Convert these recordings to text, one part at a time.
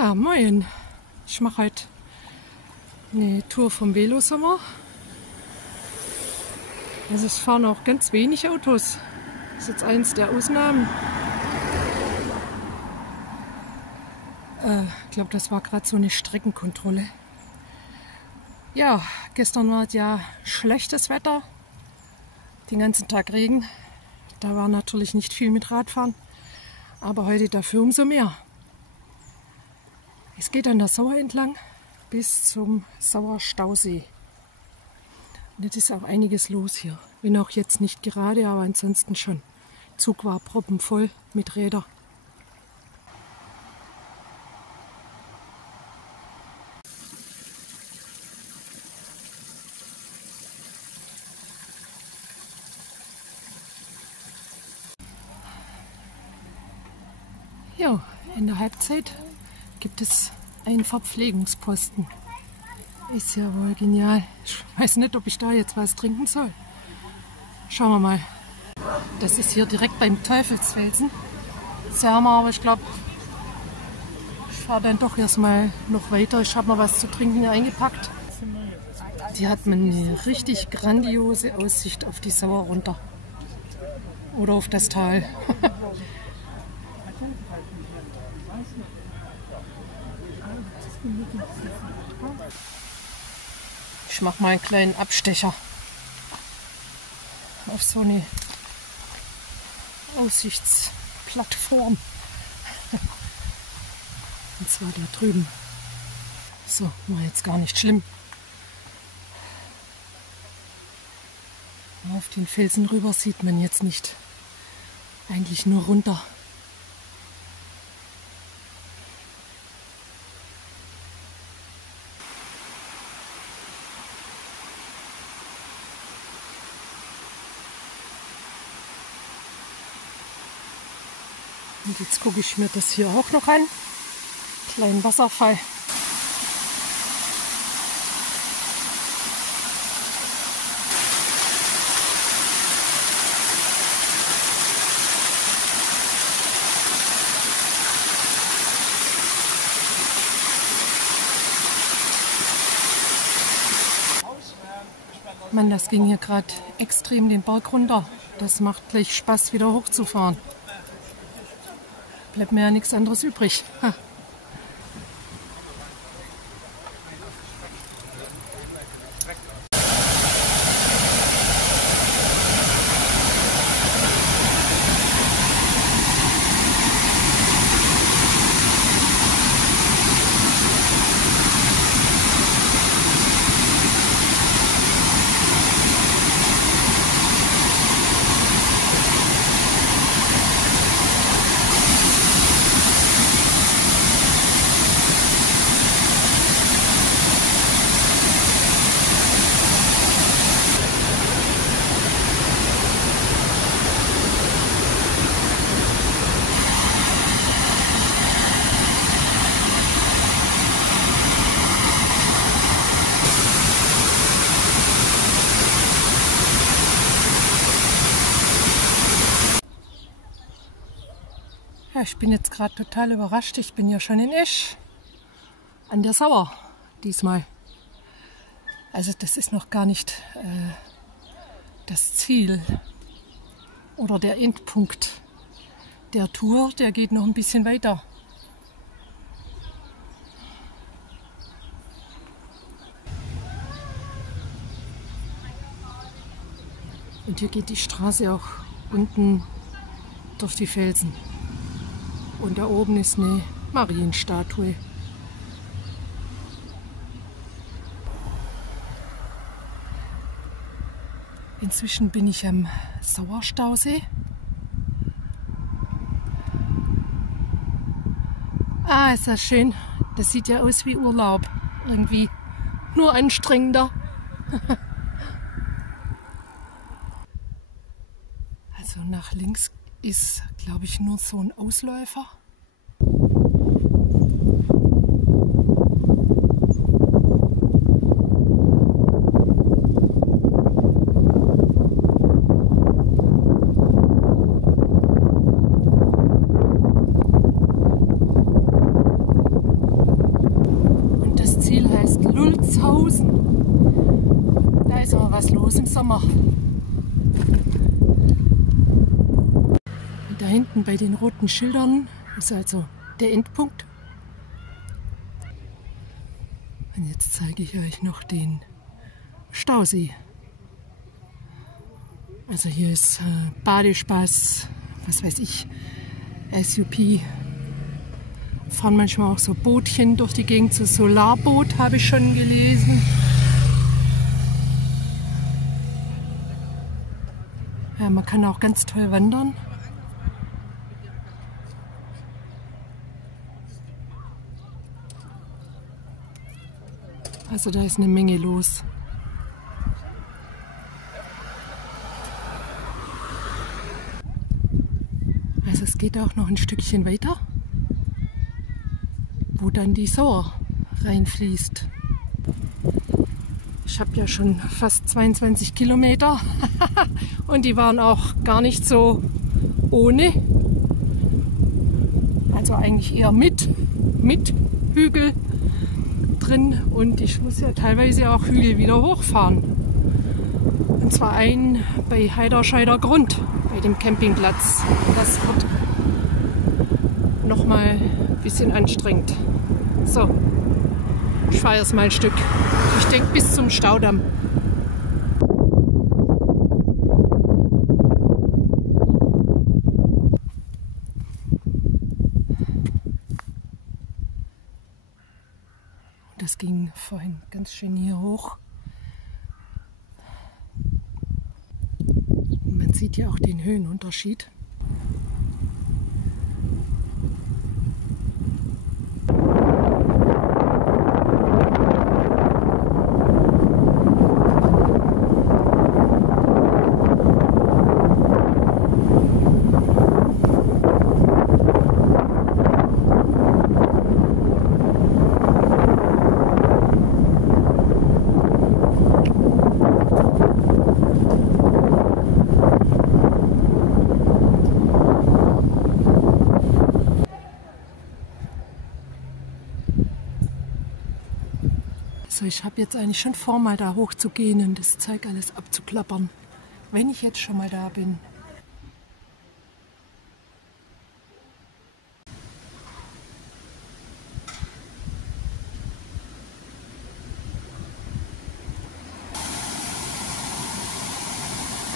Ja, moin. Ich mache heute eine Tour vom Velosommer. Also es fahren auch ganz wenig Autos. Das ist jetzt eins der Ausnahmen. Ich glaube, das war gerade so eine Streckenkontrolle. Ja, gestern war ja schlechtes Wetter. Den ganzen Tag Regen. Da war natürlich nicht viel mit Radfahren. Aber heute dafür umso mehr. Es geht an der Sauer entlang bis zum Sauerstausee. Und jetzt ist auch einiges los hier. Wenn auch jetzt nicht gerade, aber ansonsten schon. Der Zug war proppenvoll mit Rädern. Ja, in der Halbzeit gibt es einen Verpflegungsposten. Ist ja wohl genial. Ich weiß nicht, ob ich da jetzt was trinken soll. Schauen wir mal. Das ist hier direkt beim Teufelsfelsen. Sehr hammer, aber ich glaube, ich fahre dann doch erstmal noch weiter. Ich habe mal was zu trinken hier eingepackt. Hier hat man eine richtig grandiose Aussicht auf die Sauer runter. Oder auf das Tal. Ich mache mal einen kleinen Abstecher auf so eine Aussichtsplattform. Und zwar da drüben. So, war jetzt gar nicht schlimm. Auf den Felsen rüber sieht man jetzt nicht. Eigentlich nur runter. Und jetzt gucke ich mir das hier auch noch an. Kleinen Wasserfall. Mann, das ging hier gerade extrem den Berg runter. Das macht gleich Spaß, wieder hochzufahren. Bleibt mir ja nichts anderes übrig. Ha. Ja, ich bin jetzt gerade total überrascht. Ich bin ja schon in Esch an der Sauer diesmal. Also das ist noch gar nicht das Ziel oder der Endpunkt der Tour. Der geht noch ein bisschen weiter. Und hier geht die Straße auch unten durch die Felsen. Und da oben ist eine Marienstatue. Inzwischen bin ich am Sauerstausee. Ah, ist das schön. Das sieht ja aus wie Urlaub. Irgendwie nur anstrengender. Also nach links ist, glaube ich, nur so ein Ausläufer. Lulzhausen. Da ist aber was los im Sommer. Und da hinten bei den roten Schildern ist also der Endpunkt. Und jetzt zeige ich euch noch den Stausee. Also hier ist Badespaß, was weiß ich, SUP. Fahren manchmal auch so Bootchen durch die Gegend, so Solarboot habe ich schon gelesen. Ja, man kann auch ganz toll wandern. Also da ist eine Menge los. Also es geht auch noch ein Stückchen weiter, wo dann die Sauer reinfließt. Ich habe ja schon fast 22 Kilometer und die waren auch gar nicht so ohne. Also eigentlich eher mit Hügel drin, und ich muss ja teilweise auch Hügel wieder hochfahren. Und zwar einen bei Heiderscheider Grund, bei dem Campingplatz. Das wird nochmal ein bisschen anstrengend. So, ich fahre erst mal ein Stück. Ich denke bis zum Staudamm. Das ging vorhin ganz schön hier hoch. Man sieht ja auch den Höhenunterschied. So, ich habe jetzt eigentlich schon vor, mal da hoch zu gehen und das Zeug alles abzuklappern, wenn ich jetzt schon mal da bin.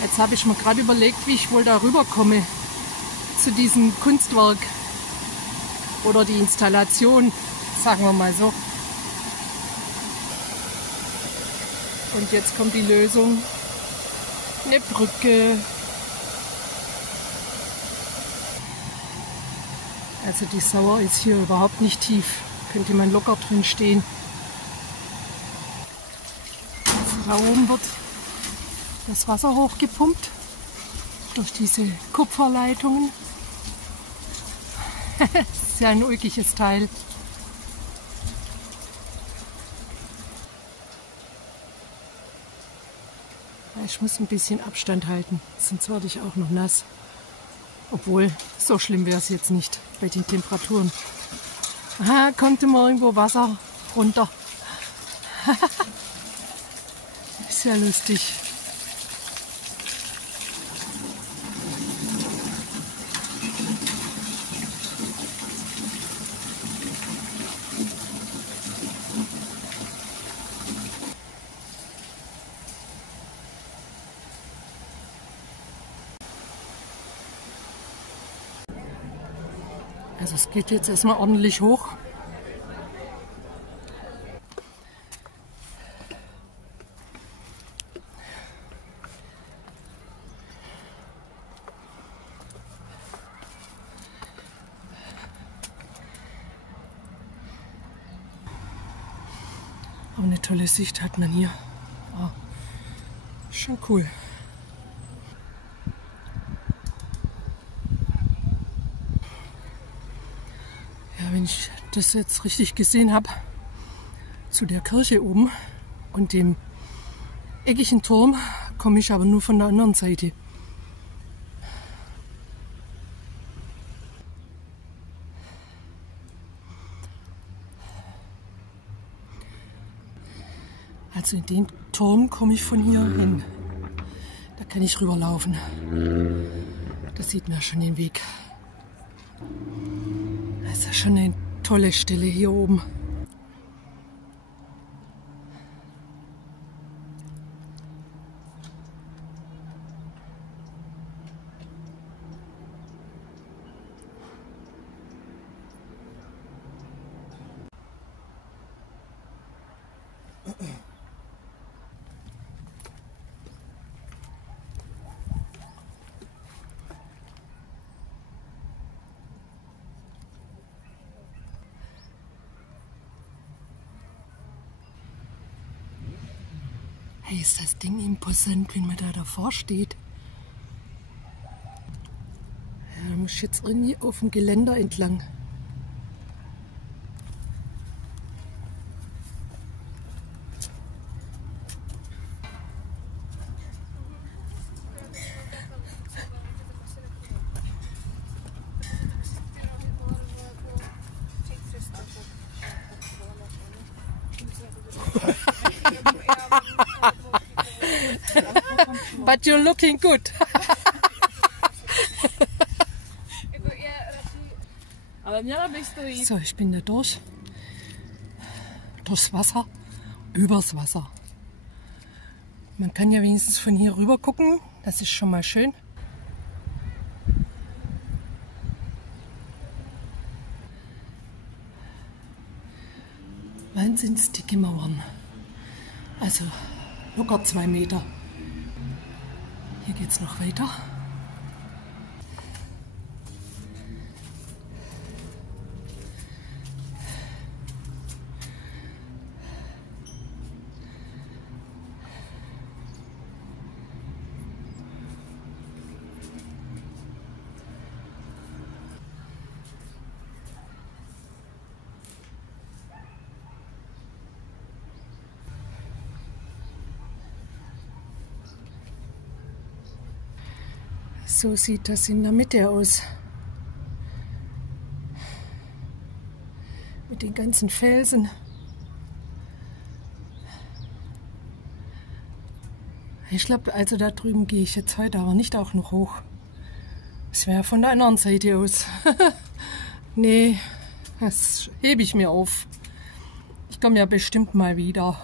Jetzt habe ich mir gerade überlegt, wie ich wohl da rüber komme zu diesem Kunstwerk oder die Installation, sagen wir mal so. Und jetzt kommt die Lösung, eine Brücke. Also die Sauer ist hier überhaupt nicht tief, könnte man locker drin stehen. Also da oben wird das Wasser hochgepumpt durch diese Kupferleitungen. Das ist ja ein ulkiges Teil. Ich muss ein bisschen Abstand halten, sonst werde ich auch noch nass. Obwohl, so schlimm wäre es jetzt nicht bei den Temperaturen. Aha, kommt immer irgendwo Wasser runter. Ist ja lustig. Also es geht jetzt erstmal ordentlich hoch. Auch eine tolle Sicht hat man hier. Oh, schon cool. Wenn ich das jetzt richtig gesehen habe, zu der Kirche oben und dem eckigen Turm komme ich aber nur von der anderen Seite. Also in den Turm komme ich von hier hin. Da kann ich rüberlaufen. Das sieht mir schon den Weg. Das ist ja schon eine tolle Stelle hier oben. Hey, ist das Ding imposant, wenn man da davor steht. Ja, da muss ich jetzt irgendwie auf dem Geländer entlang. But you're looking good. So, ich bin da durch. Durchs Wasser, übers Wasser. Man kann ja wenigstens von hier rüber gucken. Das ist schon mal schön. Wahnsinns dicke Mauern. Also locker 2 Meter. Hier geht es noch weiter. So sieht das in der Mitte aus. Mit den ganzen Felsen. Ich glaube, also da drüben gehe ich jetzt heute aber nicht auch noch hoch. Das wäre von der anderen Seite aus. Nee, das hebe ich mir auf. Ich komme ja bestimmt mal wieder.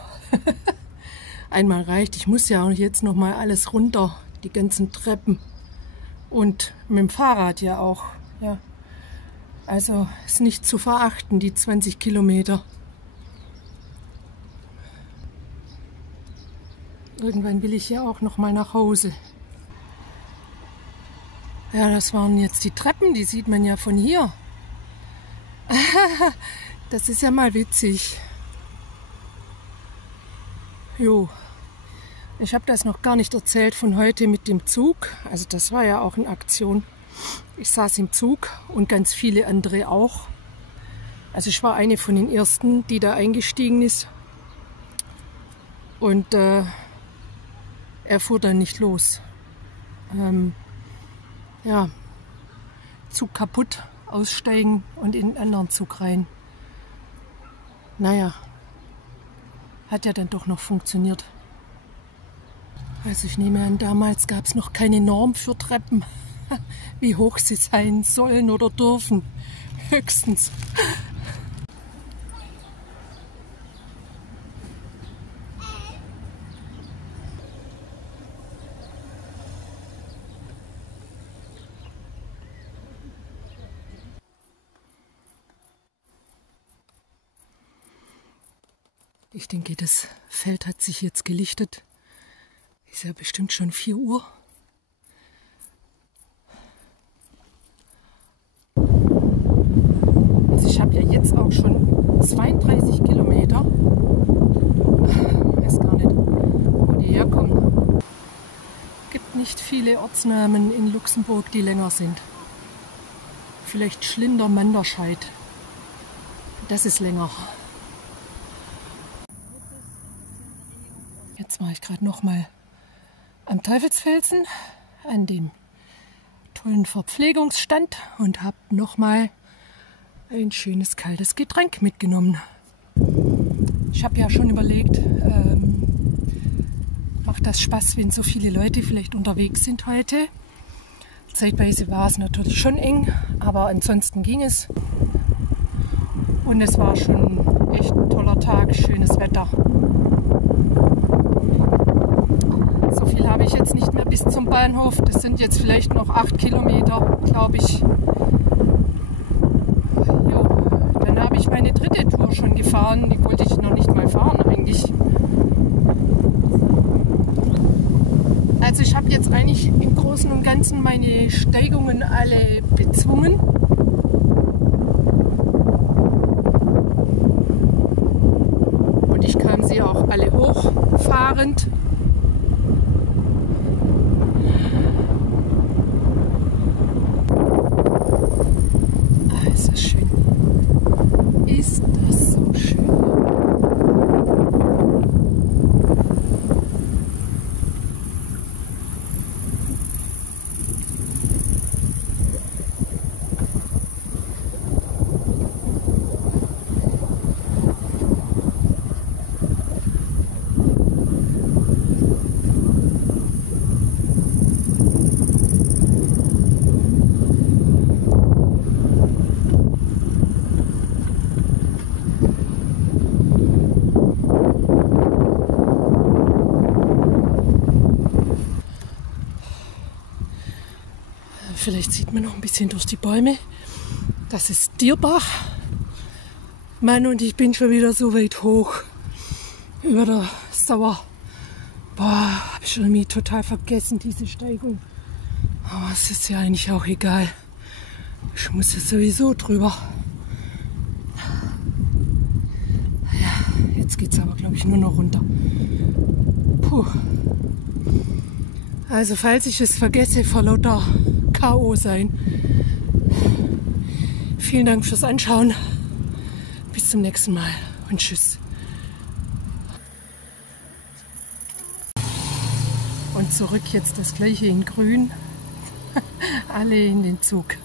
Einmal reicht. Ich muss ja auch jetzt noch mal alles runter. Die ganzen Treppen. Und mit dem Fahrrad ja auch. Ja. Also ist nicht zu verachten, die 20 Kilometer. Irgendwann will ich ja auch noch mal nach Hause. Ja, das waren jetzt die Treppen, die sieht man ja von hier. Das ist ja mal witzig. Jo. Ich habe das noch gar nicht erzählt von heute mit dem Zug. Also das war ja auch eine Aktion. Ich saß im Zug und ganz viele andere auch. Also ich war eine von den ersten, die da eingestiegen ist. Und er fuhr dann nicht los. Ja, Zug kaputt, aussteigen und in einen anderen Zug rein. Naja, hat ja dann doch noch funktioniert. Also ich nehme an, damals gab es noch keine Norm für Treppen, wie hoch sie sein sollen oder dürfen. Höchstens. Ich denke, das Feld hat sich jetzt gelichtet. Ist ja bestimmt schon 4 Uhr. Also ich habe ja jetzt auch schon 32 Kilometer. Weiß gar nicht, wo die herkommen. Gibt nicht viele Ortsnamen in Luxemburg, die länger sind. Vielleicht Schlinder-Manderscheid. Das ist länger. Jetzt war ich gerade noch mal am Teufelsfelsen an dem tollen Verpflegungsstand und habe noch mal ein schönes kaltes Getränk mitgenommen. Ich habe ja schon überlegt, macht das Spaß, wenn so viele Leute vielleicht unterwegs sind heute. Zeitweise war es natürlich schon eng, aber ansonsten ging es. Und es war schon echt ein toller Tag, schönes Wetter. So viel habe ich jetzt nicht mehr bis zum Bahnhof. Das sind jetzt vielleicht noch 8 Kilometer, glaube ich. Jo, dann habe ich meine dritte Tour schon gefahren. Die wollte ich noch nicht mal fahren eigentlich. Also ich habe jetzt eigentlich im Großen und Ganzen meine Steigungen alle bezwungen. Und ich kann sie auch alle hochfahrend. Ah, ist das schön. Ist das so schön. Vielleicht sieht man noch ein bisschen durch die Bäume. Das ist Dierbach. Mann, und ich bin schon wieder so weit hoch über der Sauer. Boah, habe ich irgendwie total vergessen, diese Steigung. Aber es ist ja eigentlich auch egal. Ich muss ja sowieso drüber. Ja, jetzt geht es aber, glaube ich, nur noch runter. Puh. Also falls ich es vergesse, vor lauter K.O. sein. Vielen Dank fürs Anschauen. Bis zum nächsten Mal und tschüss. Und zurück jetzt das gleiche in grün. Alle in den Zug.